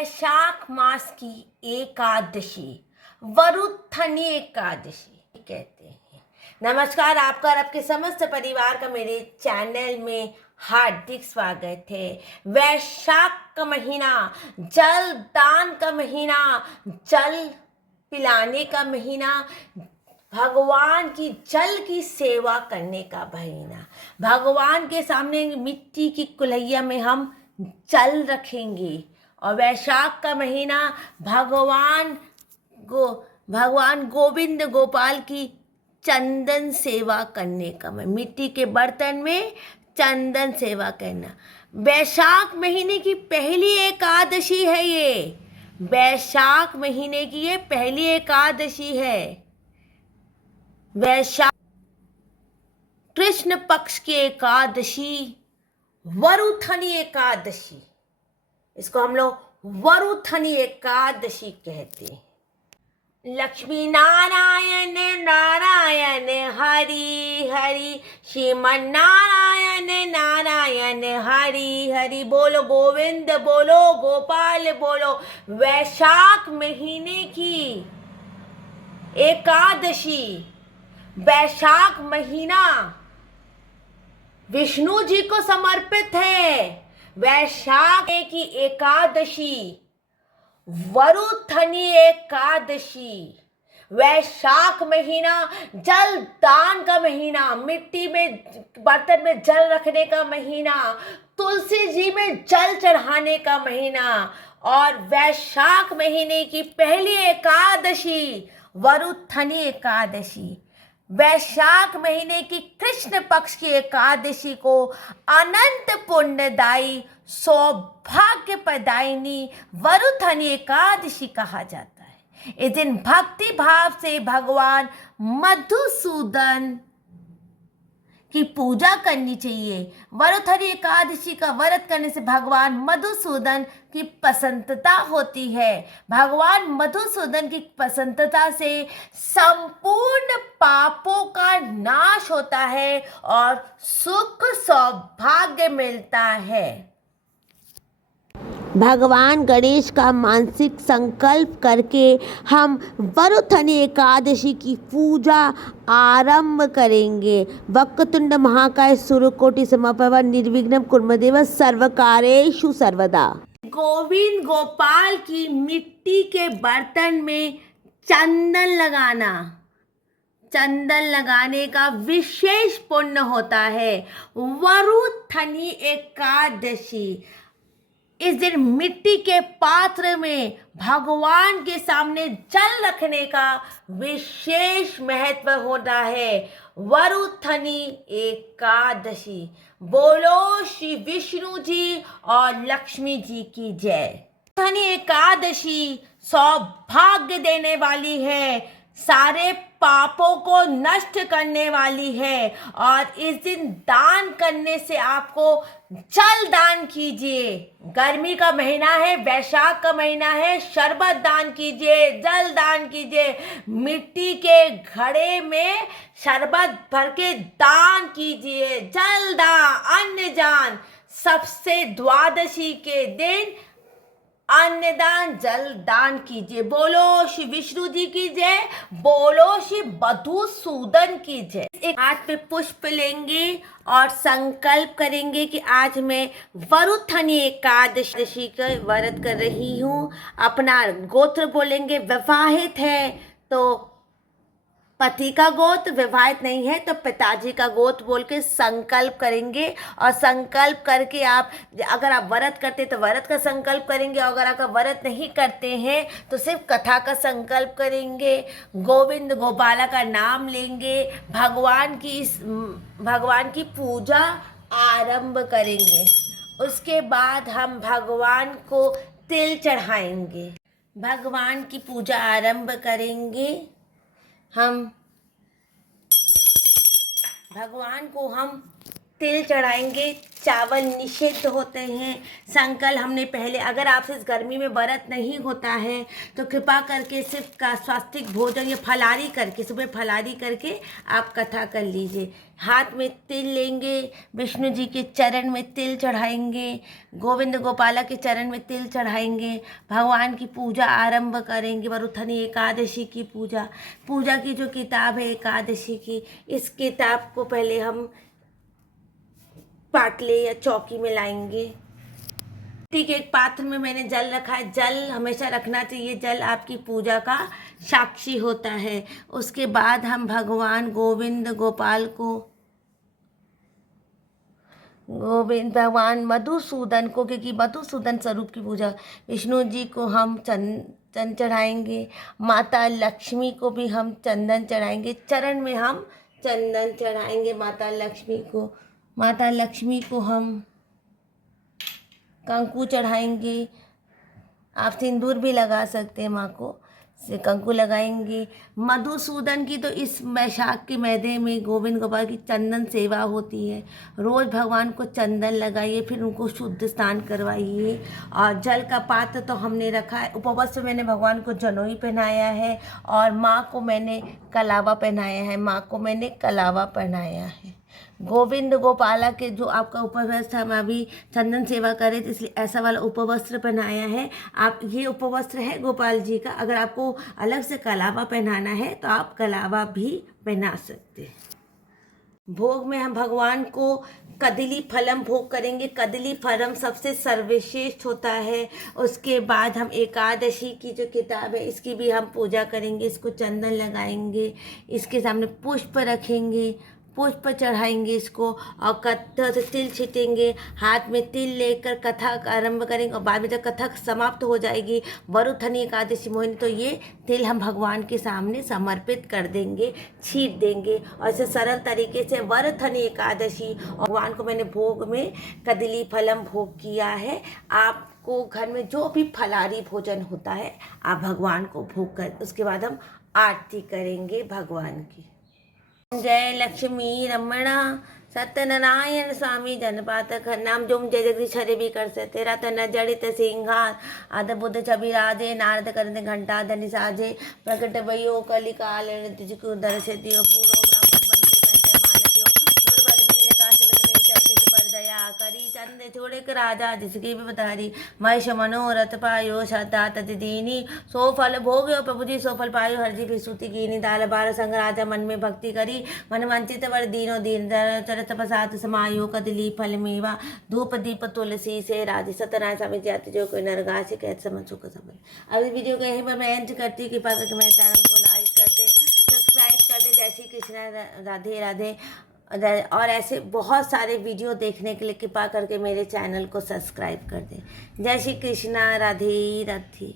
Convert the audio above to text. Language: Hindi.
वैशाख मास की एकादशी वरुथनी एकादशी कहते हैं। नमस्कार, आपका और आपके समस्त परिवार का मेरे चैनल में हार्दिक स्वागत है। वैशाख का महीना जल दान का महीना, जल पिलाने का महीना, भगवान की जल की सेवा करने का महीना। भगवान के सामने मिट्टी की कुल्हैया में हम जल रखेंगे और वैशाख का महीना भगवान गोविंद गोपाल की चंदन सेवा करने का, मिट्टी के बर्तन में चंदन सेवा करना। वैशाख महीने की पहली एकादशी है ये। वैशाख महीने की ये पहली एकादशी है। वैशाख कृष्ण पक्ष की एकादशी वरुथनी एकादशी, इसको हम लोग वरुथनी एकादशी कहते हैं। लक्ष्मी नारायण नारायण हरि हरि, श्रीमन नारायण नारायण हरि हरि। बोलो गोविंद, बोलो गोपाल, बोलो। वैशाख महीने की एकादशी, वैशाख महीना विष्णु जी को समर्पित है। वैशाख की एकादशी वरुथनी एकादशी, वैशाख महीना जल दान का महीना, मिट्टी में बर्तन में जल रखने का महीना, तुलसी जी में जल चढ़ाने का महीना। और वैशाख महीने की पहली एकादशी वरुथनी एकादशी, वैशाख महीने की कृष्ण पक्ष की एकादशी को अनंत पुण्यदायी सौभाग्य प्रदायिनी वरुथनी एकादशी कहा जाता है। इस दिन भक्ति भाव से भगवान मधुसूदन की पूजा करनी चाहिए। वरुथनी एकादशी का व्रत करने से भगवान मधुसूदन की प्रसन्नता होती है। भगवान मधुसूदन की प्रसन्नता से संपूर्ण पापों का नाश होता है और सुख सौभाग्य मिलता है। भगवान गणेश का मानसिक संकल्प करके हम वरुथनी एकादशी की पूजा आरंभ करेंगे। वक्रतुंड महाकाय सूर्यकोटि समप्रभा निर्विघ्नं कुर्मदेव सर्वकार्येषु सर्वदा। गोविंद गोपाल की मिट्टी के बर्तन में चंदन लगाना, चंदन लगाने का विशेष पुण्य होता है। वरुथनी एकादशी, इस दिन मिट्टी के पात्र में भगवान के सामने जल रखने का विशेष महत्व होता है। वरुथनी एकादशी, बोलो श्री विष्णु जी और लक्ष्मी जी की जय। वरुथनी एकादशी सौभाग्य देने वाली है, सारे पापों को नष्ट करने वाली है। और इस दिन दान करने से आपको जल दान कीजिए। गर्मी का महीना है, वैशाख का महीना है, शरबत दान कीजिए, जल दान कीजिए। मिट्टी के घड़े में शरबत भर के दान कीजिए। जल दान, अन्न दान, सबसे द्वादशी के दिन अन्नदान जल दान कीजिए। बोलो श्री विष्णु जी की जय, बोलो श्री मधुसूदन की जय। एक हाथ पे पुष्प लेंगे और संकल्प करेंगे कि आज मैं वरुथनी एकादशी का व्रत कर रही हूँ। अपना गोत्र बोलेंगे। विवाहित है तो पति का गोत्र, विवाहित नहीं है तो पिताजी का गोत्र बोल के संकल्प करेंगे। और संकल्प करके आप, अगर आप व्रत करते तो व्रत का संकल्प करेंगे, और अगर आप व्रत नहीं करते हैं तो सिर्फ कथा का संकल्प करेंगे। गोविंद गोपाला का नाम लेंगे, भगवान की पूजा आरंभ करेंगे। उसके बाद हम भगवान को तिल चढ़ाएंगे। भगवान की पूजा आरंभ करेंगे। हम भगवान को तिल चढ़ाएंगे। चावल निषिद्ध होते हैं। संकल्प हमने पहले, अगर आपसे इस गर्मी में व्रत नहीं होता है तो कृपा करके सिर्फ का स्वास्तिक भोजन या फलारी करके, सुबह फलारी करके आप कथा कर लीजिए। हाथ में तिल लेंगे, विष्णु जी के चरण में तिल चढ़ाएंगे, गोविंद गोपाला के चरण में तिल चढ़ाएंगे, भगवान की पूजा आरंभ करेंगे। वरुथनी एकादशी की पूजा की जो किताब है एकादशी की, इस किताब को पहले हम पाटले या चौकी में लाएंगे। ठीक है, एक पात्र में मैंने जल रखा है। जल हमेशा रखना चाहिए, जल आपकी पूजा का साक्षी होता है। उसके बाद हम भगवान गोविंद गोपाल को, भगवान मधुसूदन को, क्योंकि मधुसूदन स्वरूप की पूजा, विष्णु जी को हम चंदन चढ़ाएंगे। माता लक्ष्मी को भी हम चंदन चढ़ाएंगे, चरण में हम चंदन चढ़ाएंगे माता लक्ष्मी को। माता लक्ष्मी को हम कंकु चढ़ाएंगे। आप सिंदूर भी लगा सकते हैं, माँ को से कंकु लगाएंगे। मधुसूदन की तो इस वैशाख के महीने में गोविंद गोपाल की चंदन सेवा होती है। रोज़ भगवान को चंदन लगाइए, फिर उनको शुद्ध स्नान करवाइए। और जल का पात्र तो हमने रखा है। उपवास में मैंने भगवान को जनेऊ पहनाया है और माँ को मैंने कलावा पहनाया है। माँ को मैंने कलावा पहनाया है। गोविंद गोपाला के जो आपका उपवस्त्र, हम अभी चंदन सेवा करें तो इसलिए ऐसा वाला उपवस्त्र पहनाया है। आप, ये उपवस्त्र है गोपाल जी का। अगर आपको अलग से कलावा पहनाना है तो आप कलावा भी पहना सकते हैं। भोग में हम भगवान को कदली फलम भोग करेंगे। कदली फलम सबसे सर्वश्रेष्ठ होता है। उसके बाद हम एकादशी की जो किताब है इसकी भी हम पूजा करेंगे। इसको चंदन लगाएंगे, इसके सामने पुष्प रखेंगे, पुष्प चढ़ाएंगे इसको, और कथा से तिल छीटेंगे। हाथ में तिल लेकर कथा आरंभ करेंगे और बाद में जब कथा समाप्त हो जाएगी वरुथनी एकादशी मोहिनी, तो ये तिल हम भगवान के सामने समर्पित कर देंगे, छीट देंगे। और ऐसे सरल तरीके से वरुथनी एकादशी, और भगवान को मैंने भोग में कदली फलम भोग किया है। आपको घर में जो भी फलारी भोजन होता है आप भगवान को भोग कर, उसके बाद हम आरती करेंगे भगवान की। जय लक्ष्मी रमणा सत्यनारायण स्वामी जनपात नाम जोम जय जगदीश हरे भी कर से तेरा तन जड़ित सिंहार आद बुद्ध छवि राजे नारद करते घंटा धनि साजे प्रकट भयो कलिकाल तुझको दर्श दियो बूढ़ो ब्राह्मण बन के कंठ मानसियो दुर्बल वीर काशिवत में जिस पर दया करी चंद छोड़े के राजा जिसकी भी बधारी महिष मनोरथ पायो श्रद्धा तति दीनी सो फल भोग्यो प्रभु जी सो फल पायो हर जी विस्तुति कीनी दाल बार संग राजा मन में भक्ति करी मन वंचित वर दीनो दीन चरत प्रसाद समायो कदली फल मेवा धूप दीप तुलसी से राधे। सत्यनारायण स्वामी जाति जो कोई नरगा से कहते समझ सुख समझ। अब इस वीडियो को यहीं पर मैं एंड करती हूँ। कृपा करके मेरे चैनल को लाइक कर दे, सब्सक्राइब कर दे। जय श्री कृष्ण, राधे राधे। और ऐसे बहुत सारे वीडियो देखने के लिए कृपा करके मेरे चैनल को सब्सक्राइब कर दें। जय श्री कृष्णा, राधे राधे।